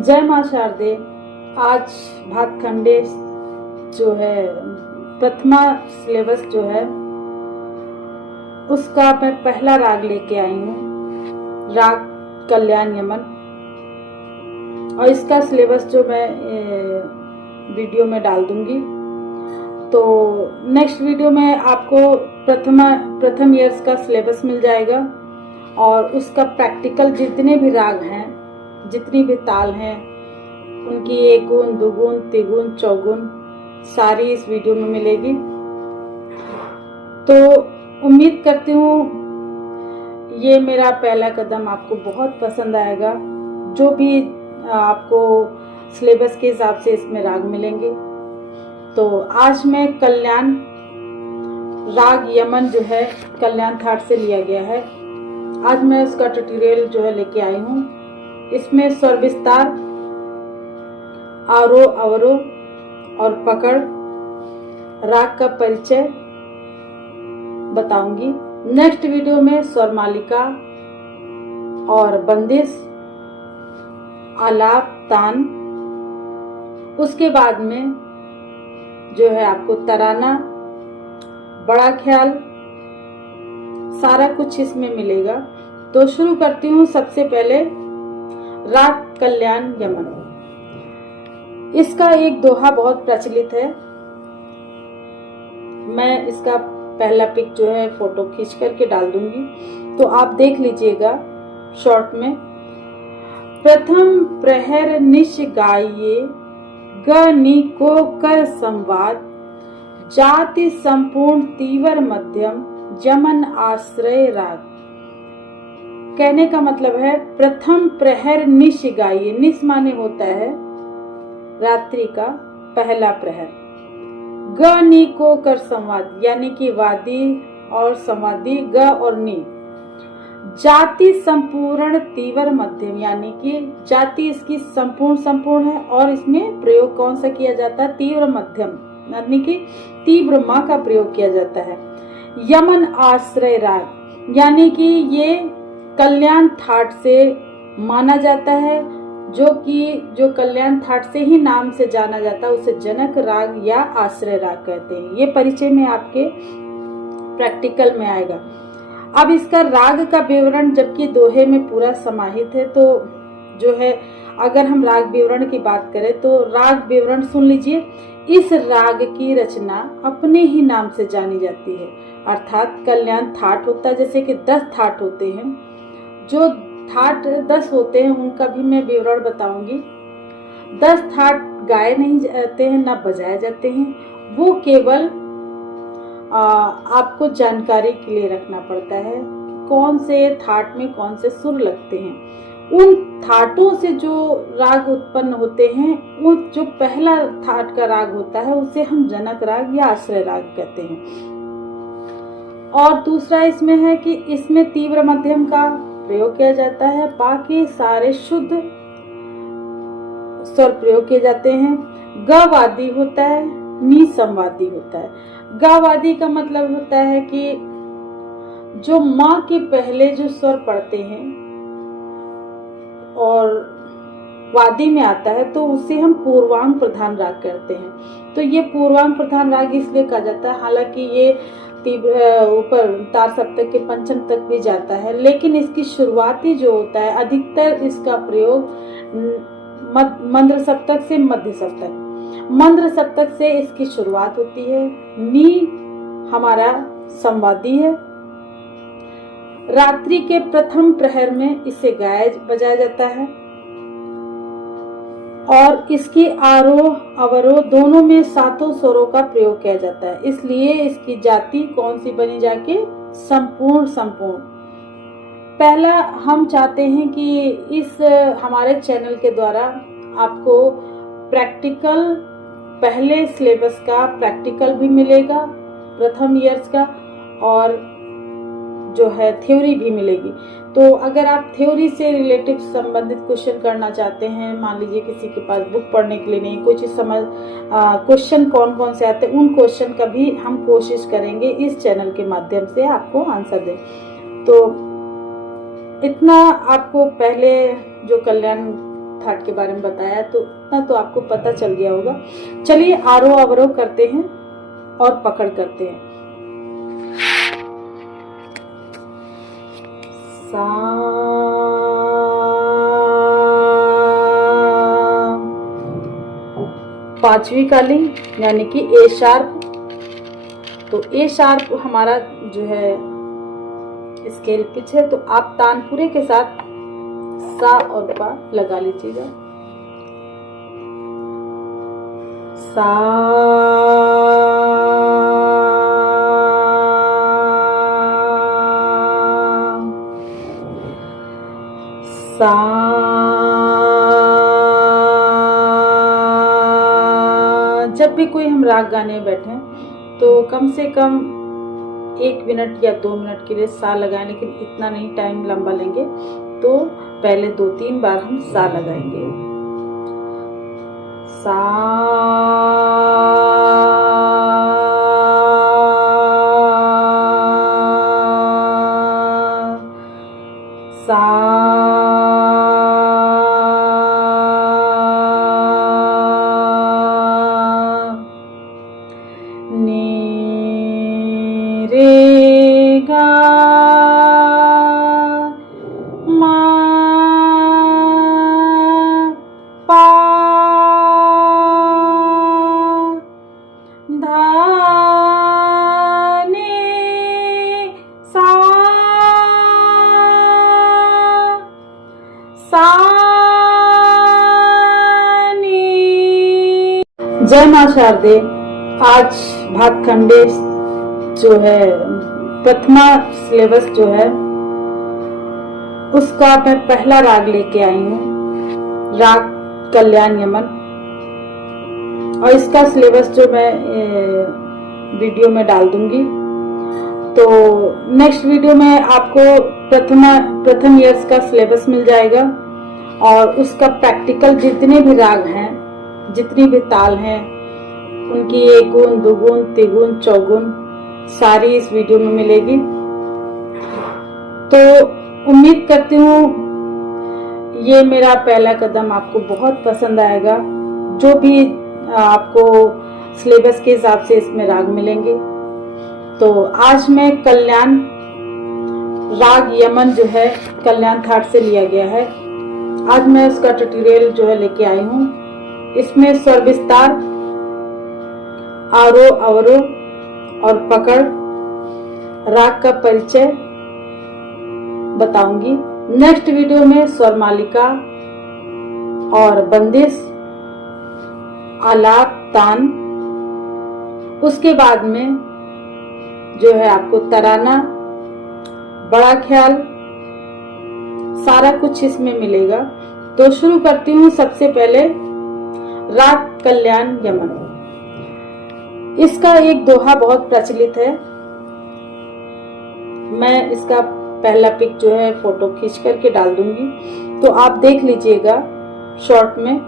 जय मां शारदे। आज भातखंडे जो है प्रथमा सिलेबस जो है उसका मैं पहला राग लेके आई हूँ, राग कल्याण यमन। और इसका सिलेबस जो मैं वीडियो में डाल दूंगी। तो नेक्स्ट वीडियो में आपको प्रथम ईयर्स का सिलेबस मिल जाएगा और उसका प्रैक्टिकल जितने भी राग हैं, जितनी भी ताल हैं, उनकी एक गुण, दुगुण, तिगुण, चौगुण सारी इस वीडियो में मिलेगी। तो उम्मीद करती हूँ ये मेरा पहला कदम आपको बहुत पसंद आएगा। जो भी आपको सिलेबस के हिसाब से इसमें राग मिलेंगे। तो आज मैं कल्याण राग यमन जो है कल्याण थाट से लिया गया है, आज मैं उसका ट्यूटोरियल जो है लेके आई हूँ। इसमें स्वर विस्तार, आरोह अवरोह और पकड़, राग का परिचय बताऊंगी। नेक्स्ट वीडियो में स्वर मालिका और बंदिश, आलाप, तान, उसके बाद में जो है आपको तराना, बड़ा ख्याल, सारा कुछ इसमें मिलेगा। तो शुरू करती हूँ सबसे पहले राग कल्याण यमन। इसका एक दोहा बहुत प्रचलित है, मैं इसका पहला पिक जो है फोटो खींच करके डाल दूंगी, तो आप देख लीजिएगा शॉर्ट में। प्रथम प्रहर निश गाइए, ग नि को कर संवाद, जाति संपूर्ण तीव्र मध्यम, यमन आश्रय राग। कहने का मतलब है प्रथम प्रहर निश गाइए, निश माने होता है रात्रि का पहला प्रहर, ग नि को कर संवाद यानी कि वादी और संवादी ग और नि, जाति संपूर्ण तीव्र मध्यम यानी कि जाति इसकी संपूर्ण है और इसमें प्रयोग कौन सा किया जाता है, तीव्र मध्यम यानी कि तीव्र माँ का प्रयोग किया जाता है। यमन आश्रय राग यानी कि ये कल्याण थाट से माना जाता है, जो कल्याण थाट से ही नाम से जाना जाता है, उसे जनक राग या आश्रय राग कहते हैं। ये परिचय में आपके प्रैक्टिकल में आएगा। अब इसका राग का विवरण जबकि दोहे में पूरा समाहित है, तो जो है अगर हम राग विवरण की बात करें तो राग विवरण सुन लीजिए। इस राग की रचना अपने ही नाम से जानी जाती है, अर्थात कल्याण थाट होता है, जैसे कि 10 थाट होते हैं। जो थाट 10 होते हैं उनका भी मैं विवरण बताऊंगी। 10 थाट गाए नहीं जाते हैं, ना बजाए जाते हैं, वो केवल आपको जानकारी के लिए रखना पड़ता है कौन से थाट में कौन से सुर लगते हैं। उन थाटों से जो राग उत्पन्न होते हैं, वो जो पहला थाट का राग होता है उसे हम जनक राग या आश्रय राग कहते हैं। और दूसरा इसमें है कि इसमें तीव्र मध्यम का प्रयोग किया जाता है, बाकी सारे शुद्ध स्वर प्रयोग किए जाते हैं। गवादी होता है, नि संवादी होता है। गवादी का मतलब होता है कि जो माँ के पहले जो स्वर पढ़ते हैं और वादी में आता है तो उसे हम पूर्वांग प्रधान राग कहते हैं। तो ये पूर्वांग प्रधान राग इसलिए कहा जाता है, हालांकि ये ऊपर तार सप्तक के पंचम तक भी जाता है, लेकिन इसकी शुरुआती जो होता है अधिकतर इसका प्रयोग मंद्र सप्तक से मध्य सप्तक, मंद्र सप्तक से इसकी शुरुआत होती है। नी हमारा संवादी है। रात्रि के प्रथम प्रहर में इसे गाया बजाया जाता है और इसकी आरोह अवरोह दोनों में 7 स्वरों का प्रयोग किया जाता है, इसलिए इसकी जाति कौन सी बनी जाके संपूर्ण। पहला हम चाहते हैं कि इस हमारे चैनल के द्वारा आपको प्रैक्टिकल, पहले सिलेबस का प्रैक्टिकल भी मिलेगा प्रथम ईयर्स का, और जो है थ्योरी भी मिलेगी। तो अगर आप थ्योरी से रिलेटेड संबंधित क्वेश्चन करना चाहते हैं, मान लीजिए किसी के पास बुक पढ़ने के लिए नहीं, कोई चीज समझ क्वेश्चन कौन से आते हैं, उन क्वेश्चन का भी हम कोशिश करेंगे इस चैनल के माध्यम से आपको आंसर दें। तो इतना आपको पहले जो कल्याण थाट के बारे में बताया, तो इतना तो आपको पता चल गया होगा। चलिए आरोह अवरोह करते हैं और पकड़ करते हैं। सा पांचवी काली यानी कि ए शार्प। तो ए शार्प हमारा जो है स्केल पिच है, तो आप तानपुरे के साथ सा और पा लगा लीजिएगा। सा सा जब भी कोई हम राग गाने बैठे तो कम से कम 1 मिनट या 2 मिनट के लिए सा लगाएं, लेकिन इतना नहीं टाइम लंबा लेंगे। तो पहले 2-3 बार हम सा लगाएंगे। सा सा जय मां शारदे। आज भातखंडे जो है प्रथमा सिलेबस जो है उसका मैं पहला राग लेके आई हूँ, राग कल्याण यमन। और इसका सिलेबस जो मैं वीडियो में डाल दूंगी। तो नेक्स्ट वीडियो में आपको प्रथम ईयर्स का सिलेबस मिल जाएगा और उसका प्रैक्टिकल जितने भी राग हैं, जितनी भी ताल हैं, उनकी 1 गुण 2 गुण 3 गुण 4 गुण सारी इस वीडियो में मिलेगी। तो उम्मीद करती हूँ ये मेरा पहला कदम आपको बहुत पसंद आएगा। जो भी आपको सिलेबस के हिसाब से इसमें राग मिलेंगे। तो आज मैं कल्याण राग यमन जो है कल्याण थाट से लिया गया है, आज मैं उसका ट्यूटोरियल जो है लेके आई हूँ। इसमें स्वर विस्तार, आरोह अवरोह और पकड़, राग का परिचय बताऊंगी। नेक्स्ट वीडियो में स्वर मालिका और बंदिश, आलाप, तान, उसके बाद में जो है आपको तराना, बड़ा ख्याल, सारा कुछ इसमें मिलेगा। तो शुरू करती हूँ सबसे पहले राग कल्याण यमन। इसका एक दोहा बहुत प्रचलित है, मैं इसका पहला पिक जो है फोटो खींच करके डाल दूंगी, तो आप देख लीजिएगा शॉर्ट में।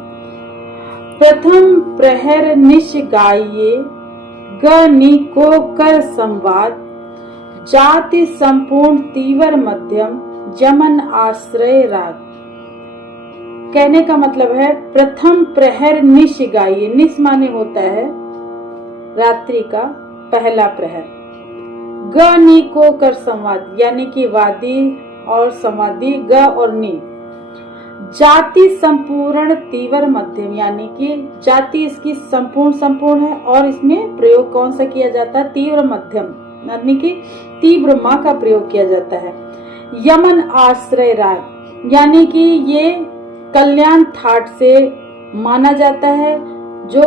प्रथम प्रहर निश गाइए गनि को कर संवाद, जाति संपूर्ण तीव्र मध्यम यमन आश्रय राग। कहने का मतलब है प्रथम प्रहर निश गाइए, निश माने होता है रात्रि का पहला प्रहर, ग नी को कर संवाद यानी कि वादी और संवादी ग और नी, जाति संपूर्ण तीव्र मध्यम यानी कि जाति इसकी संपूर्ण है और इसमें प्रयोग कौन सा किया जाता है, तीव्र मध्यम यानी कि तीव्र माँ का प्रयोग किया जाता है। यमन आश्रय राग यानी कि ये कल्याण थाट से माना जाता है, जो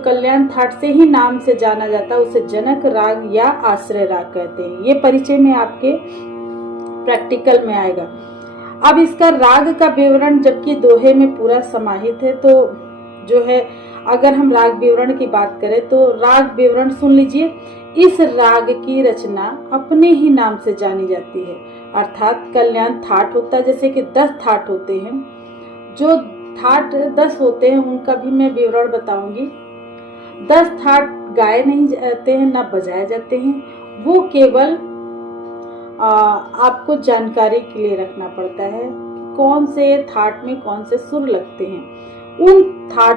कल्याण थाट से ही नाम से जाना जाता है, उसे जनक राग या आश्रय राग कहते हैं। ये परिचय में आपके प्रैक्टिकल में आएगा। अब इसका राग का विवरण जबकि दोहे में पूरा समाहित है, तो जो है अगर हम राग विवरण की बात करें तो राग विवरण सुन लीजिए। इस राग की रचना अपने ही नाम से जानी जाती है, अर्थात कल्याण थाट होता है, जैसे कि 10 थाट होते हैं। जो थाट 10 होते हैं उनका भी मैं विवरण बताऊंगी। 10 थाट गाए नहीं जाते हैं, ना बजाए जाते हैं, वो केवल आपको जानकारी के लिए रखना पड़ता है। कौन से थाट में कौन से सुर लगते हैं। उन थाट